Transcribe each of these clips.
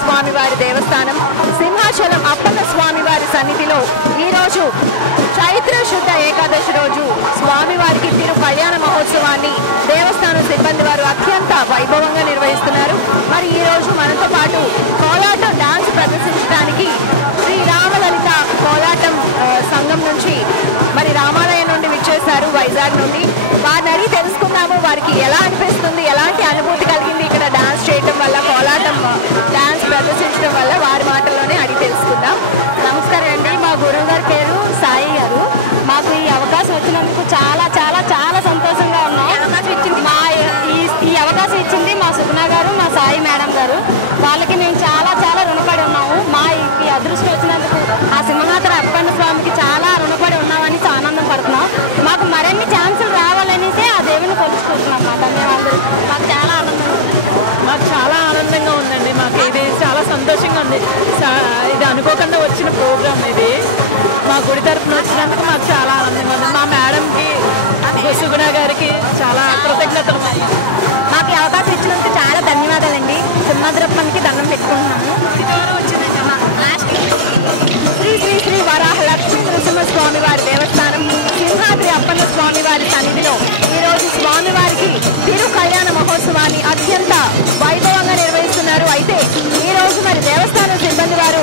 స్వామివారి దేవస్థానం సింహాచలం అప్పన్న స్వామివారి సన్నిధిలో ఈరోజు చైత్ర శుద్ధ ఏకాదశి రోజు స్వామివారికి తిరు కళ్యాణ మహోత్సవాన్ని దేవస్థానం సిబ్బంది వారు అత్యంత వైభవంగా నిర్వహిస్తున్నారు. మరి ఈరోజు మనతో పాటు కోలాటం డాన్స్ ప్రదర్శించడానికి శ్రీ రామలలిత కోలాటం సంఘం నుంచి మరి రామాలయం నుండి విచ్చేశారు, వైజాగ్ నుండి. వారిని అడిగి తెలుసుకుందాము వారికి ఎలా అనిపిస్తుంది, ఎలాంటి అనుభూతి కలిగింది ఇక్కడ డాన్స్ చేయటం వల్ల, కోలాటం డాన్స్ ప్రదర్శించడం వల్ల, వారి మాటల్లోనే అడిగి తెలుసుకుందాం. నమస్కారం అండి, మా గురువు గారి పేరు సాయి గారు. మాకు ఈ అవకాశం వచ్చినందుకు చాలా చాలా చాలా సంతోషంగా ఉన్నాం. ఈ అవకాశం ఇచ్చింది మా సుగుణ గారు, మా సాయి మేడం గారు. వాళ్ళకి మేము చాలా చాలా రుణపడి ఉన్నాము. మా ఈ అదృష్టం వచ్చినందుకు ఆ సింహాద్రి అప్పన్న స్వామికి చాలా రుణపడి ఉన్నామని ఆనందం పడుతున్నాం. మాకు మరిన్ని ఛాన్సులు రావాలనేసి ఆ దేవుని కొలుచుకుంటున్నాం. మా ధన్యవాదాలు. మాకు చాలా ఆనందంగా ఉందండి. మాకు ఇది చాలా సంతోషంగా ఉంది. ఇది అనుకోకుండా వచ్చిన ప్రోగ్రామ్ ఇది. మా గుడి తరఫున వచ్చినందుకు మాకు చాలా ఆనందంగా ఉంది. మా మేడంకి సుగుణ గారికి చాలా కృతజ్ఞతలు. మాకు ఈ అవకాశం ఇచ్చినందుకు చాలా ధన్యవాదాలండి. సింహాద్రప్పనికి దండం పెట్టుకుంటున్నాము. శ్రీ శ్రీ శ్రీ వరాహ లక్ష్మీ నృసింహస్వామి వారి దేవస్థానం సింహాద్రి అప్పన్న స్వామి వారి సన్నిధిలో ఈరోజు స్వామివారికి తిరు కళ్యాణ మహోత్సవాన్ని అత్యంత వైభవంగా నిర్వహిస్తున్నారు. అయితే ఈరోజు మరి దేవస్థానం సిబ్బంది వారు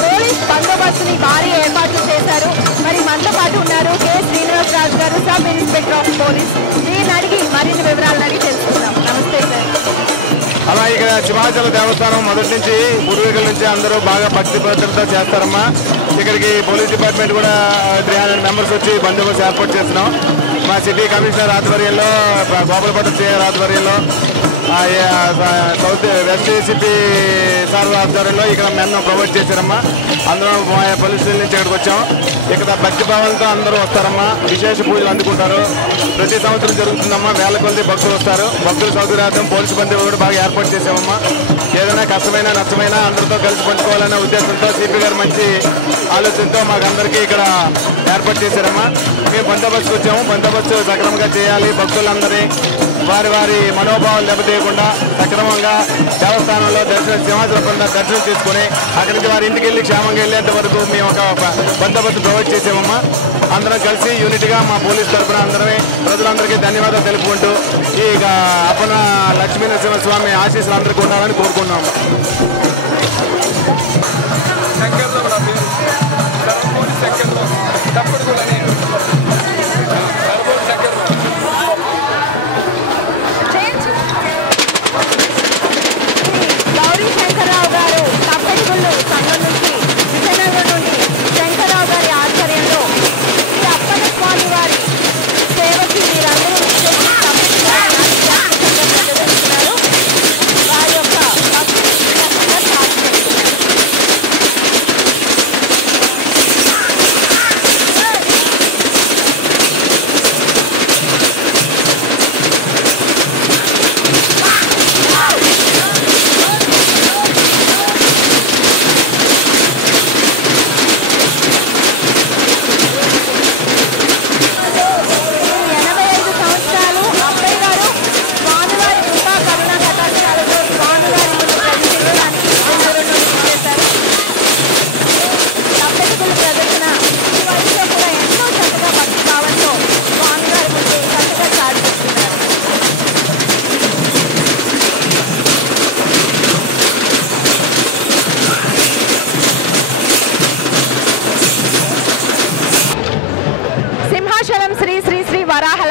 పోలీస్ బందోబస్తుని భారీ ఏర్పాట్లు చేశారు. మరి మనతో పాటు ఉన్నారు కె శ్రీనివాసరాజు గారు, సబ్ ఇన్స్పెక్టర్ ఆఫ్ పోలీస్. దీన్ని అడిగి మరిన్ని వివరాలను అడిగి తెలుసుకుందాం. నమస్తే సార్. అలా ఇక్కడ సింహాచల దేవస్థానం మొదటి నుంచి పూర్వీకుల నుంచి అందరూ బాగా భక్తి భద్రతతో చేస్తారమ్మా. ఇక్కడికి పోలీస్ డిపార్ట్మెంట్ కూడా 300 మెంబర్స్ వచ్చి బందోబస్తు ఏర్పాటు చేస్తున్నాం. మా సిటీ కమిషనర్ ఆధ్వర్యంలో, గోపాలపట్నం సిఆర్ ఆధ్వర్యంలో, సౌత్ వెస్ట్ ఏసీపీ సార్ ఆధ్వర్యంలో ఇక్కడ మెన్ను ప్రొవైడ్ చేశారమ్మా. అందరం పోలీసుల నుంచి ఇక్కడికి వచ్చాం. ఇక్కడ భక్తి భావంతో అందరూ వస్తారమ్మా. విశేష పూజలు అందుకుంటారు. ప్రతి సంవత్సరం జరుగుతుందమ్మా. వేల కొద్ది భక్తులు వస్తారు. భక్తుల సౌకర్యార్థం పోలీసు బందీ కూడా బాగా ఏర్పాటు చేసామమ్మా. ఏదైనా కష్టమైనా నష్టమైనా అందరితో కలిసి పంచుకోవాలనే ఉద్దేశంతో సిపి గారు మంచి ఆలోచనతో మాకు అందరికీ ఇక్కడ ఏర్పాటు చేశారమ్మా. మేము బందోబస్తుకు వచ్చాము. బందోబస్తు సక్రమంగా చేయాలి. భక్తులందరినీ వారి వారి మనోభావాలు దెబ్బతీయకుండా సక్రమంగా దేవస్థానంలో సింహాచలం దర్శనం చేసుకుని అక్కడి నుంచి వారి ఇంటికి వెళ్ళి క్షేమంగా వెళ్ళేంత వరకు మేము ఒక బందోబస్తు ప్రొవైడ్ చేసామమ్మా. అందరం కలిసి యూనిట్గా మా పోలీస్ తరఫున అందరమే ప్రజలందరికీ ధన్యవాదాలు తెలుపుకుంటూ ఈ అప్పన్న లక్ష్మీ నరసింహస్వామి ఆశీస్సులు అందరికీ ఉండాలని కోరుకున్నాము.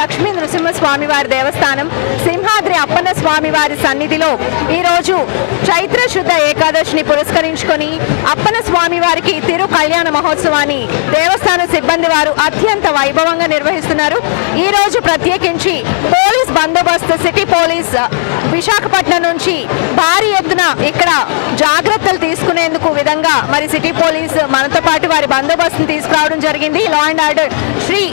లక్ష్మీ నృసింహస్వామి వారి దేవస్థానం సింహాద్రి అప్పన్న స్వామి వారి సన్నిధిలో ఈ రోజు చైత్ర శుద్ధ ఏకాదశిని పురస్కరించుకొని అప్పన్న స్వామి వారికి తిరు కళ్యాణ మహోత్సవాన్ని దేవస్థాన సిబ్బంది వారు అత్యంత వైభవంగా నిర్వహిస్తున్నారు. ఈ రోజు ప్రత్యేకించి పోలీస్ బందోబస్తు సిటీ పోలీస్ విశాఖపట్నం నుంచి భారీ ఎత్తున ఇక్కడ జాగ్రత్తలు తీసుకునేందుకు విధంగా మరి సిటీ పోలీస్ మనతో పాటు వారి బందోబస్తును తీసుకురావడం జరిగింది. Law and order Shri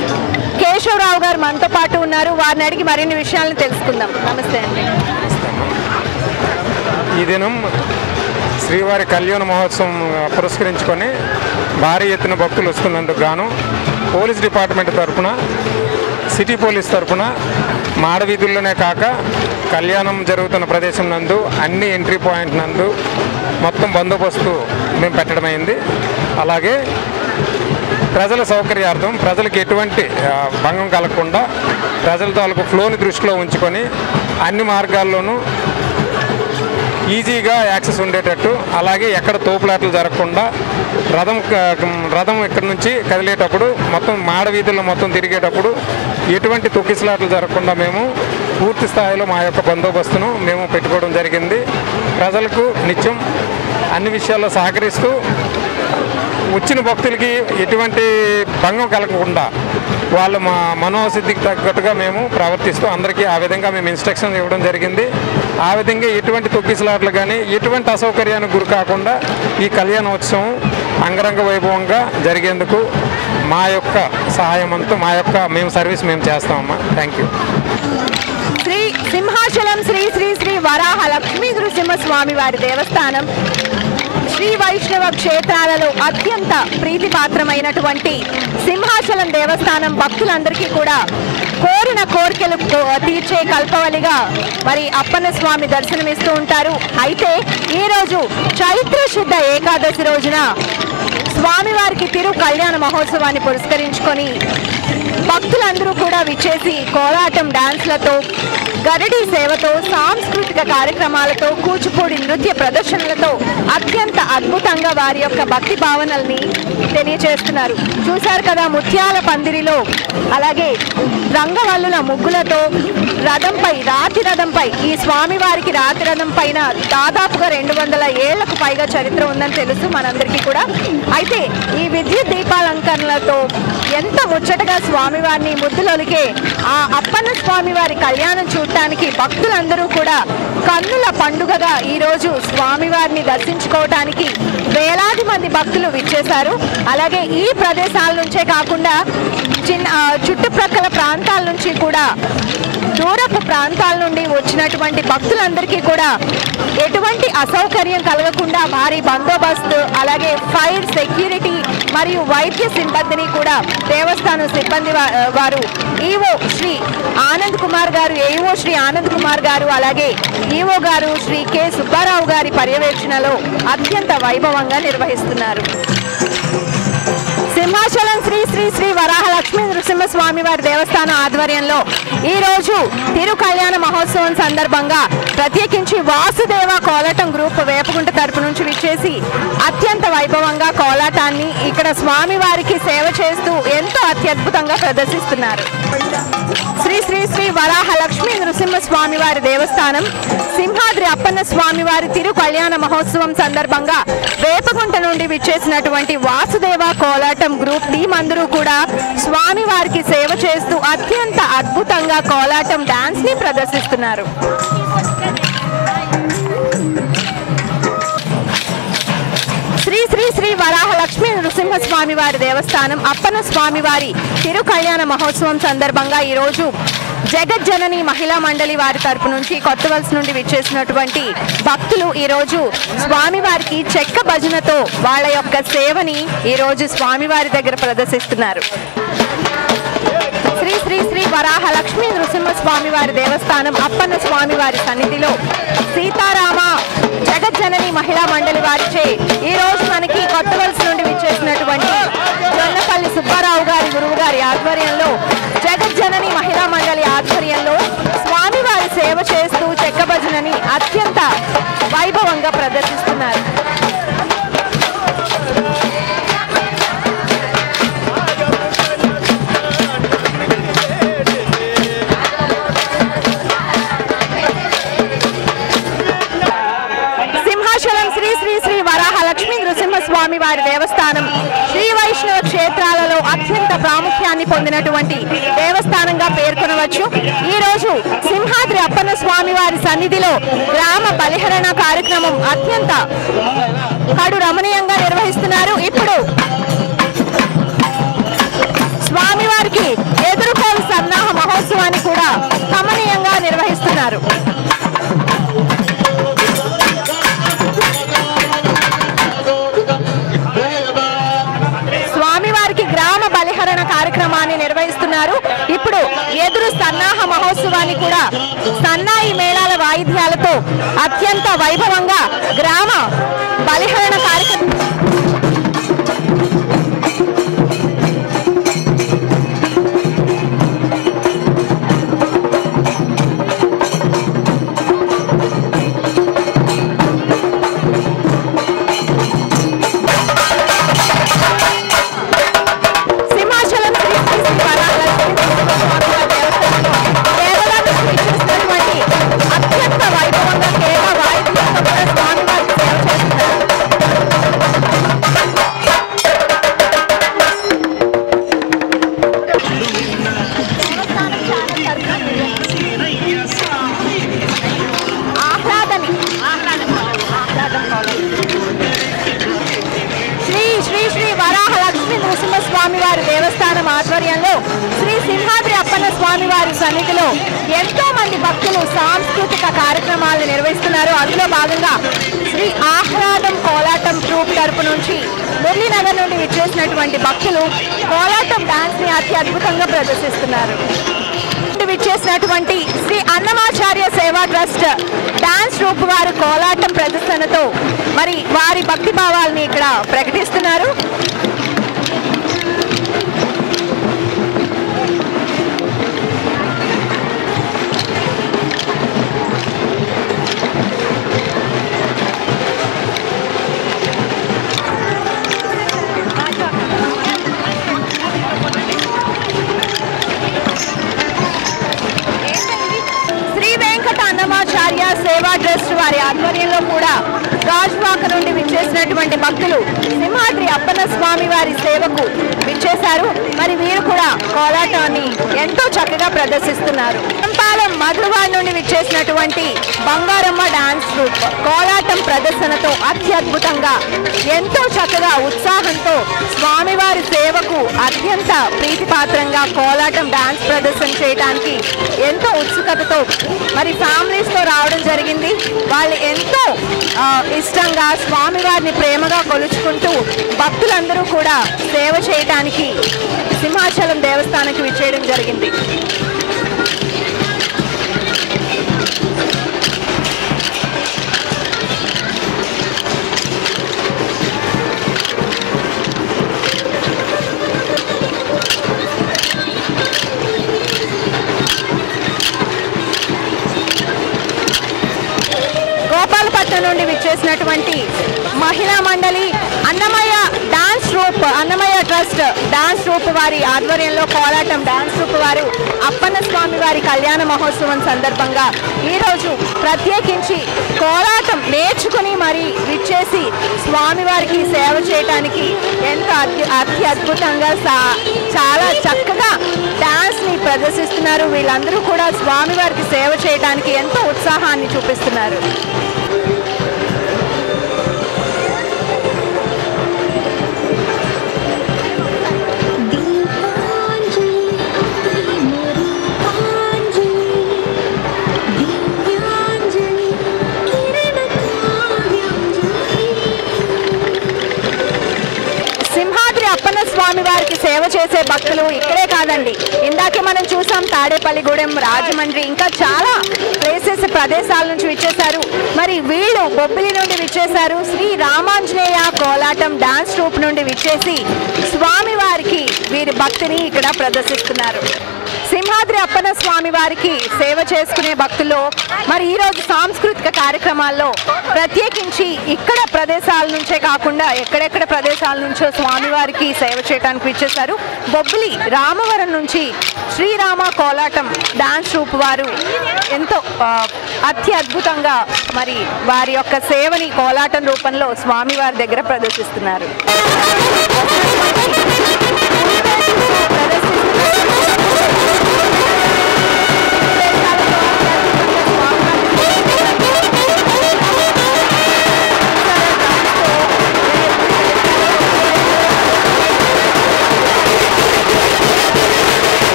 Keshavarao garu మనతో పాటు ఉన్నారు. వారిని అడిగి మరిన్ని విషయాలను తెలుసుకుందాం. నమస్తే అండి. ఈ దినం శ్రీవారి కళ్యాణ మహోత్సవం పురస్కరించుకొని భారీ ఎత్తున భక్తులు వస్తున్నందుకు గాను పోలీస్ డిపార్ట్మెంట్ తరఫున సిటీ పోలీస్ తరఫున మాడవీధుల్లోనే కాక కళ్యాణం జరుగుతున్న ప్రదేశం నందు అన్ని ఎంట్రీ పాయింట్ నందు మొత్తం బందోబస్తు మేము పెట్టడమైంది. అలాగే ప్రజల సౌకర్యార్థం ప్రజలకు ఎటువంటి భంగం కలగకుండా ప్రజల తాలూకు ఫ్లోని దృష్టిలో ఉంచుకొని అన్ని మార్గాల్లోనూ ఈజీగా యాక్సెస్ ఉండేటట్టు, అలాగే ఎక్కడ తోపులాటలు జరగకుండా రథం ఇక్కడ నుంచి కదిలేటప్పుడు మొత్తం మాడ వీధుల్లో మొత్తం తిరిగేటప్పుడు ఎటువంటి తొక్కిసలాటలు జరగకుండా మేము పూర్తి స్థాయిలో మా యొక్క బందోబస్తును మేము పెట్టుకోవడం జరిగింది. ప్రజలకు నిత్యం అన్ని విషయాల్లో సహకరిస్తూ వచ్చిన భక్తులకి ఎటువంటి భంగం కలగకుండా వాళ్ళ మనోసిద్ధికి తగ్గట్టుగా మేము ప్రవర్తిస్తూ అందరికీ ఆ విధంగా మేము ఇన్స్ట్రక్షన్ ఇవ్వడం జరిగింది. ఆ విధంగా ఎటువంటి తొక్కిసలాట్లు కానీ ఎటువంటి అసౌకర్యానికి గురి కాకుండా ఈ కళ్యాణోత్సవం అంగరంగ వైభవంగా జరిగేందుకు మా యొక్క సహాయం అంతా మేము సర్వీస్ మేము చేస్తామమ్మా. Thank you. శ్రీ సింహాచలం శ్రీ శ్రీ శ్రీ వరాహ లక్ష్మీ నృసింహస్వామి వారి దేవస్థానం శ్రీ వైష్ణవ క్షేత్రాలలో అత్యంత ప్రీతిపాత్రమైనటువంటి సింహాచలం దేవస్థానం భక్తులందరికీ కూడా కోరిన కోరికలు తీర్చే కల్పవలిగా మరి అప్పన్న స్వామి దర్శనమిస్తూ ఉంటారు. అయితే ఈరోజు చైత్ర శుద్ధ ఏకాదశి రోజున స్వామివారికి తిరు కళ్యాణ మహోత్సవాన్ని పురస్కరించుకొని భక్తులందరూ కూడా విచ్చేసి కోలాటం డాన్స్లతో, గరడీ సేవతో, సాంస్కృతిక కార్యక్రమాలతో, కూచిపూడి నృత్య ప్రదర్శనలతో అత్యంత అద్భుతంగా వారి యొక్క భక్తి భావనల్ని తెలియజేస్తున్నారు. చూశారు కదా, ముత్యాల పందిరిలో అలాగే రంగవల్లుల ముగ్గులతో రాతి రథంపై ఈ స్వామివారికి రాతి రథం పైన దాదాపుగా 200 ఏళ్లకు పైగా చరిత్ర ఉందని తెలుసు మనందరికీ కూడా. అయితే ఈ విద్యుత్ దీపాలంకరణలతో ఎంత ముచ్చటగా స్వామివారిని ముద్దులొలికే ఆ అప్పన్న స్వామివారి కళ్యాణం చూడటానికి భక్తులందరూ కూడా కన్నుల పండుగగా ఈరోజు స్వామివారిని దర్శించుకోవటానికి వేలాది మంది భక్తులు విచ్చేశారు. అలాగే ఈ ప్రదేశాల నుంచే కాకుండా చుట్టుప్రక్కల ప్రాంతాల నుంచి కూడా, దూరపు ప్రాంతాల నుండి వచ్చినటువంటి భక్తులందరికీ కూడా ఎటువంటి అసౌకర్యం కలగకుండా భారీ బందోబస్తు, అలాగే ఫైర్, సెక్యూరిటీ మరియు వైద్య సిబ్బందిని కూడా దేవస్థానం సిబ్బంది వారు ఈవో శ్రీ ఆనంద్ కుమార్ గారు, ఏఈఓ శ్రీ ఆనంద్ కుమార్ గారు, అలాగే ఈవో గారు శ్రీ కె సుబ్బారావు గారి పర్యవేక్షణలో అత్యంత వైభవంగా నిర్వహిస్తున్నారు. సింహాచలం శ్రీ శ్రీ శ్రీ వరాహ లక్ష్మీ నృసింహస్వామి వారి దేవస్థానం ఆధ్వర్యంలో ఈరోజు తిరు కళ్యాణ మహోత్సవం సందర్భంగా ప్రత్యేకించి వాసుదేవ కోలాటం గ్రూప్ వేపగుంట తరపు నుంచి విచ్చేసి అత్యంత వైభవంగా కోలాటాన్ని ఇక్కడ స్వామివారికి సేవ చేస్తూ ఎంతో అత్యద్భుతంగా ప్రదర్శిస్తున్నారు. శ్రీ శ్రీ శ్రీ వరాహ లక్ష్మీ నృసింహస్వామి వారి దేవస్థానం సింహాద్రి అప్పన్న స్వామి వారి తిరు కళ్యాణ మహోత్సవం సందర్భంగా వేపగుంట నుండి విచ్చేసినటువంటి వాసుదేవ కోలాటం గ్రూప్ టీం అందరూ కూడా స్వామి వారికి సేవ చేస్తూ అత్యంత అద్భుతంగా కోలాటం డాన్స్ ని ప్రదర్శిస్తున్నారు. శ్రీ శ్రీ శ్రీ వరాహ లక్ష్మీ నృసింహస్వామి వారి దేవస్థానం అప్పన్న స్వామి వారి తిరు కళ్యాణ మహోత్సవం సందర్భంగా ఈరోజు జగజ్జనని మహిళా మండలి వారి తరపు నుంచి కొత్తవలస నుండి విచ్చేసినటువంటి భక్తులు ఈరోజు స్వామివారికి చెక్క భజనతో వాళ్ళ యొక్క సేవని ఈరోజు స్వామివారి దగ్గర ప్రదర్శిస్తున్నారు. శ్రీ శ్రీ శ్రీ వరాహ లక్ష్మీ నృసింహస్వామి వారి దేవస్థానం అప్పన్న స్వామి వారి సన్నిధిలో సీతారామ జగజ్జనని మహిళా మండలి వారిచే ఈ రోజు మనకి కొత్తవలస నుండి విచ్చేసినటువంటి జొన్నపల్లి సుబ్బారావు గారి గురువు గారి ఆధ్వర్యంలో జగజ్జనని మహిళా మండలి ఆధ్వర్యంలో స్వామివారి సేవ చేస్తూ చెక్క భజనని అత్యంత వైభవంగా ప్రదర్శిస్తున్నారు. స్వామి వారి దేవస్థానం శ్రీ వైష్ణవ క్షేత్రాలలో అత్యంత ప్రాముఖ్యాన్ని పొందినటువంటి దేవస్థానంగా పేర్కొనవచ్చు. ఈ రోజు సింహాద్రి అప్పన్న స్వామి వారి సన్నిధిలో గ్రామ బలిహరణ కార్యక్రమం అత్యంత కడు రమణీయంగా నిర్వహిస్తున్నారు. ఇప్పుడు స్వామివారికి ఎదురుకోలు సన్నాహ మహోత్సవాన్ని కూడా కమనీయంగా నిర్వహిస్తున్నారు. కార్యక్రమాన్ని నిర్వహిస్తున్నారు. ఇప్పుడు ఎదురు సన్నాహ మహోత్సవాన్ని కూడా సన్నాయి మేళాల వాయిద్యాలతో అత్యంత వైభవంగా గ్రామ బలిహరణ కార్యక్రమం స్వామివారి దేవస్థానం ఆధ్వర్యంలో శ్రీ సింహాద్రి అప్పన్న స్వామివారి సన్నిధిలో ఎంతో మంది భక్తులు సాంస్కృతిక కార్యక్రమాలను నిర్వహిస్తున్నారు. అందులో భాగంగా శ్రీ ఆహ్లాదం కోలాటం ట్రూప్ తరపు నుంచి మురళీనగర్ నుండి విచ్చేసినటువంటి భక్తులు కోలాటం డాన్స్ ని అత్యద్భుతంగా ప్రదర్శిస్తున్నారు. విచ్చేసినటువంటి శ్రీ అన్నమాచార్య సేవా ట్రస్ట్ డాన్స్ ట్రూప్ వారు కోలాటం ప్రదర్శనతో మరి వారి భక్తి భావాలని ఇక్కడ ప్రకటిస్తున్నారు. అన్నమాచార్య సేవా ట్రస్ట్ వారి ఆధ్వర్యంలో కూడా గాజువాక నుండి విచ్చేసినటువంటి భక్తులు సింహాద్రి అప్పన్న స్వామి వారి సేవకు విచ్చేశారు. మరి వీరు కూడా కోలాటాన్ని ఎంతో చక్కగా ప్రదర్శిస్తున్నారు. పాలెం మధురవాడ నుండి విచ్చేసినటువంటి బంగారమ్మ డాన్స్ గ్రూప్ కోలాటం ప్రదర్శనతో అత్యద్భుతంగా ఎంతో చక్కగా ఉత్సాహంతో స్వామివారి సేవకు అత్యంత ప్రీతిపాత్రంగా కోలాటం డాన్స్ ప్రదర్శన చేయడానికి ఎంతో ఉత్సుకతతో మరి ఫ్యామిలీస్ తో రావడం జరిగింది. వాళ్ళు ఎంతో ఇష్టంగా స్వామివారిని ప్రేమగా కొలుచుకుంటూ భక్తులందరూ కూడా సేవ చేయడానికి సింహాచలం దేవస్థానానికి విచ్చేయడం జరిగింది. గోపాలపట్నం నుండి విచ్చేసినటువంటి మహిళా మండలి Annamayya dance troupe Annamayya trust dance troupe వారి ఆధ్వర్యంలో కోలాటం డాన్స్ ట్రూప్ వారు అప్పన్న స్వామి వారి కళ్యాణ మహోత్సవం సందర్భంగా ఈరోజు ప్రత్యేకించి కోలాటం నేర్చుకుని మరి విచ్చేసి స్వామివారికి సేవ చేయడానికి ఎంతో అత్యద్భుతంగా చాలా చక్కగా డాన్స్ ని ప్రదర్శిస్తున్నారు. వీళ్ళందరూ కూడా స్వామివారికి సేవ చేయడానికి ఎంతో ఉత్సాహాన్ని చూపిస్తున్నారు. స్వామి వారికి సేవ చేసే భక్తులు ఇక్కడే కాదండి, ఇందాకే మనం చూసాం తాడేపల్లిగూడెం, రాజమండ్రి, ఇంకా చాలా ప్లేసెస్ ప్రదేశాల నుంచి విచ్చేశారు. మరి వీళ్ళు బొబ్బిలి నుండి విచ్చేశారు. శ్రీ రామాంజనేయ కోలాటం డాన్స్ ట్రూప్ నుండి విచ్చేసి స్వామి వారికి వీరి భక్తిని ఇక్కడ ప్రదర్శిస్తున్నారు. సింహాద్రి అప్పన్న స్వామి వారికి సేవ చేసుకునే భక్తులు మరి ఈరోజు సాంస్కృతిక కార్యక్రమాల్లో ప్రత్యేకించి ఇక్కడ ప్రదేశాల నుంచే కాకుండా ఎక్కడెక్కడ ప్రదేశాల నుంచో స్వామివారికి సేవ చేయడానికి విచ్చేశారు. బొబ్బిలి రామవరం నుంచి శ్రీరామ కోలాటం డాన్స్ ట్రూప్ వారు ఎంతో అత్యద్భుతంగా మరి వారి యొక్క సేవని కోలాటం రూపంలో స్వామివారి దగ్గర ప్రదర్శిస్తున్నారు.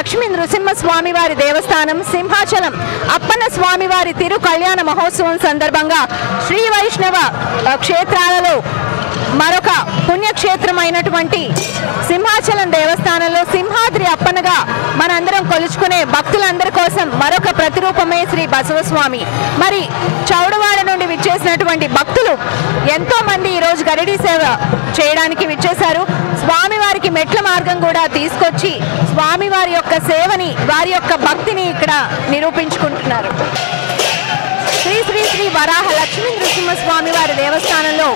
లక్ష్మీ నృసింహస్వామి వారి దేవస్థానం సింహాచలం అప్పన్న స్వామి వారి తిరు కళ్యాణ మహోత్సవం సందర్భంగా శ్రీ వైష్ణవ క్షేత్రాలలో మరొక పుణ్యక్షేత్రమైనటువంటి సింహాచలం దేవస్థానంలో సింహాద్రి అప్పనగా మనందరం కొలుచుకునే భక్తులందరి కోసం మరొక ప్రతిరూపమే శ్రీ బసవస్వామి. మరి చౌడవాడ నుండి విచ్చేసినటువంటి భక్తులు ఎంతో మంది ఈరోజు గరిడి సేవ చేయడానికి విచ్చేశారు. స్వామివారికి మెట్ల మార్గం కూడా తీసుకొచ్చి స్వామివారి యొక్క సేవని, వారి యొక్క భక్తిని ఇక్కడ నిరూపించుకుంటున్నారు. శ్రీ శ్రీ శ్రీ వరాహ లక్ష్మీ నృసింహస్వామి వారి దేవస్థానంలో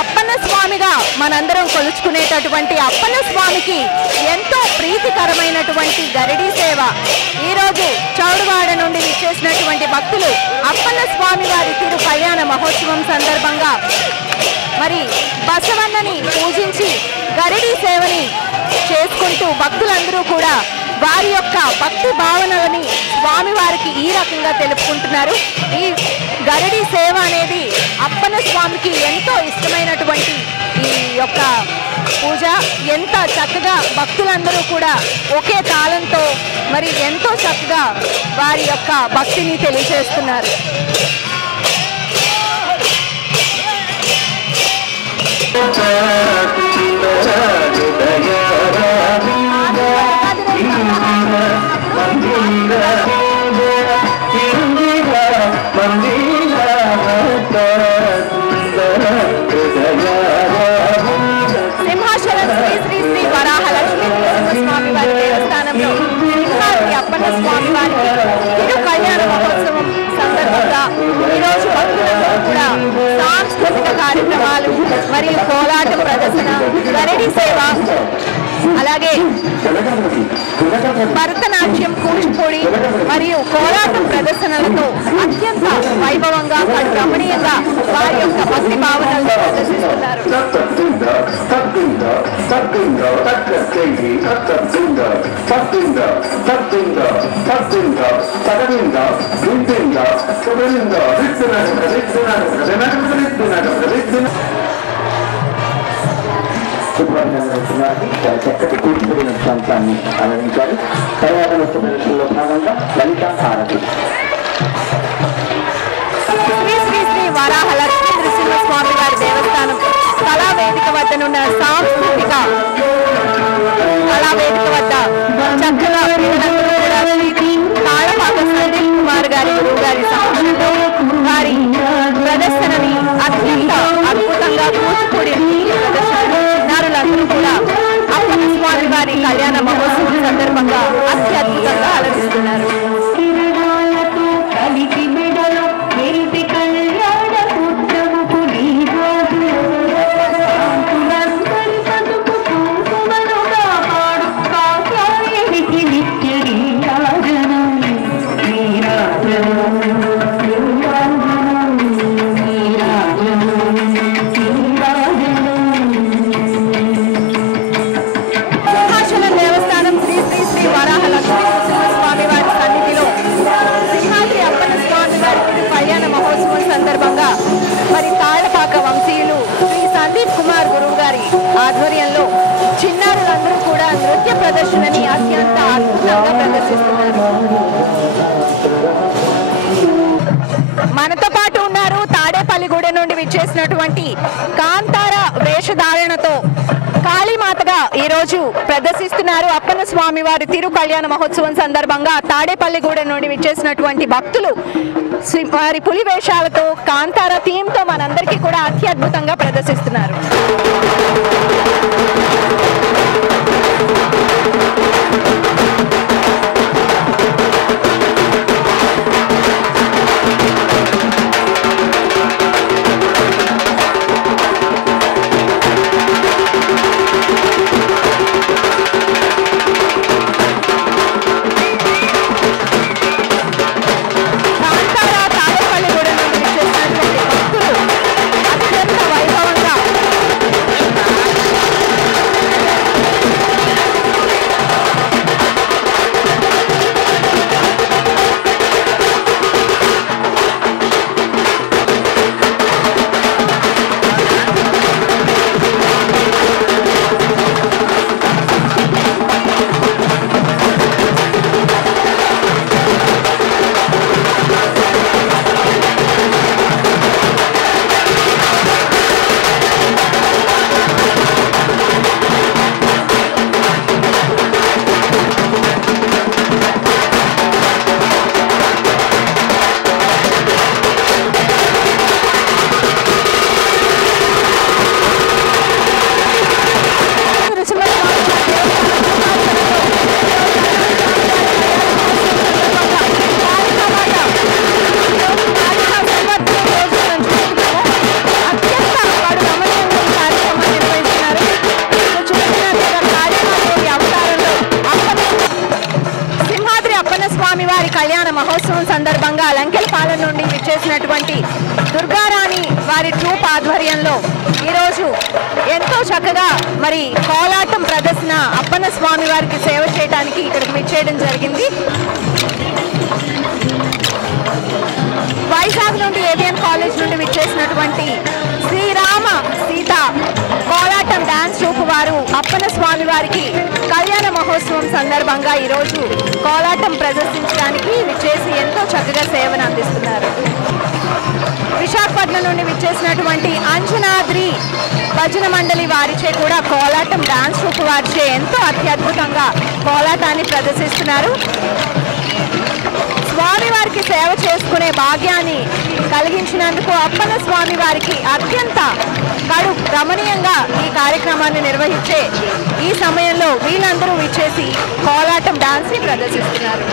అప్పన్న స్వామిగా మనందరం కొలుచుకునేటటువంటి అప్పన్న స్వామికి ఎంతో ప్రీతికరమైనటువంటి గరిడి సేవ ఈరోజు చౌడవాడ నుండి విచ్చేసినటువంటి భక్తులు అప్పన్న స్వామి వారి తిరు కళ్యాణ మహోత్సవం సందర్భంగా మరి బసవన్నని పూజించి గరిడి సేవని చేసుకుంటూ భక్తులందరూ కూడా వారి యొక్క భక్తి భావనలని స్వామివారికి ఈ రకంగా తెలుపుకుంటున్నారు. ఈ గరిడి సేవ అనేది అప్పన్న స్వామికి ఎంతో ఇష్టమైనటువంటి ఈ యొక్క పూజ. ఎంత చక్కగా భక్తులందరూ కూడా ఒకే తాళంతో మరి ఎంతో చక్కగా వారి యొక్క భక్తిని తెలియజేస్తున్నారు. సింహాచలం శ్రీ శ్రీ శ్రీ వరాహ లక్ష్మీ నృసింహస్వామి వారి దేవస్థానంలో సింహాద్రి అప్పన్న స్వామి వారికి తిరు కళ్యాణ మహోత్సవం సందర్భంగా ఈరోజు భక్తులందరూ కూడా సాంస్కృతిక కార్యక్రమాలు మరియు కోలాట ప్రదర్శన, గరిడి సేవ, అలాగే భరతనాట్యం, కూచిపూడి మరియు కోలాటం ప్రదర్శనలతో అత్యంత వైభవంగా రమణీయంగా వారి యొక్క భక్తి భావనలను ప్రదర్శిస్తున్నారు. చక్కటి కూర్చుని ప్రాంతాన్ని అలంకరించారు. తర్వాత నృత్యంలో భాగంగా లలిత హారతి. శ్రీ శ్రీ శ్రీ వరాహ లక్ష్మీ నృసింహస్వామి వారి దేవస్థానం కళావేదిక వద్దనున్న సాంస్కృతిక కళావేదిక వద్ద చక్కగా తాళపాక సందీప్ కుమార్ గారి గురువు గారి సమక్షంలో వారి ప్రదర్శనని అత్యంత అద్భుతంగా కూచిపూడి ప్రదర్శనలు చిన్నారులందరూ కూడా అప్పన్న స్వామి వారి కళ్యాణ మహోత్సవం సందర్భంగా అత్యద్భుతంగా అలరిస్తున్నారు. మరి తాళపాక వంశీయులు శ్రీ సందీప్ కుమార్ గురువు గారి ఆధ్వర్యంలో చిన్నారులందరూ కూడా నృత్య ప్రదర్శనని అత్యంత అద్భుతంగా ప్రదర్శిస్తున్నారు. మనతో పాటు ఉన్నారు తాడేపల్లిగూడ నుండి విచ్చేసినటువంటి కాంతార వేషధారణతో కాళీమాతగా ఈరోజు ప్రదర్శిస్తున్నారు. అప్పన్న స్వామి వారి తిరు కళ్యాణ మహోత్సవం సందర్భంగా తాడేపల్లిగూడ నుండి విచ్చేసినటువంటి భక్తులు వారి పులి వేషాలతో కాంతార థీమ్తో మనందరికీ కూడా అత్యద్భుతంగా ప్రదర్శిస్తున్నారు. స్వామి వారి కళ్యాణ మహోత్సవం సందర్భంగా లంకెలపాలెం నుండి విచ్చేసినటువంటి దుర్గారాణి వారి ట్రూప్ ఆధ్వర్యంలో ఈరోజు ఎంతో చక్కగా మరి కోలాటం ప్రదర్శన అప్పన్న స్వామి వారికి సేవ చేయడానికి ఇక్కడికి విచ్చేయడం జరిగింది. వైజాగ్ నుండి ఏవిఎన్ కాలేజ్ నుండి విచ్చేసినటువంటి శ్రీరామ సీత కోలాటం డాన్స్ ట్రూప్ వారు అప్పన్న స్వామి వారికి కళ్యాణ మహోత్సవం సందర్భంగా ఈరోజు కోలాటం ప్రదర్శించడానికి విచ్చేసి ఎంతో చక్కగా సేవను అందిస్తున్నారు. విశాఖపట్నం నుండి విచ్చేసినటువంటి అంజనాద్రి భజన మండలి వారిచే కూడా కోలాటం డాన్స్ ట్రూప్ వారిచే ఎంతో అత్యద్భుతంగా కోలాటాన్ని ప్రదర్శిస్తున్నారు. స్వామి వారికి సేవ చేసుకునే భాగ్యాన్ని కలిగించినందుకు అప్పన్న స్వామి వారికి అత్యంత కడు రమణీయంగా ఈ కార్యక్రమాన్ని నిర్వహించే ఈ సమయంలో వీళ్ళందరూ విచ్చేసి కోలాటం డాన్స్ ని ప్రదర్శిస్తున్నారు.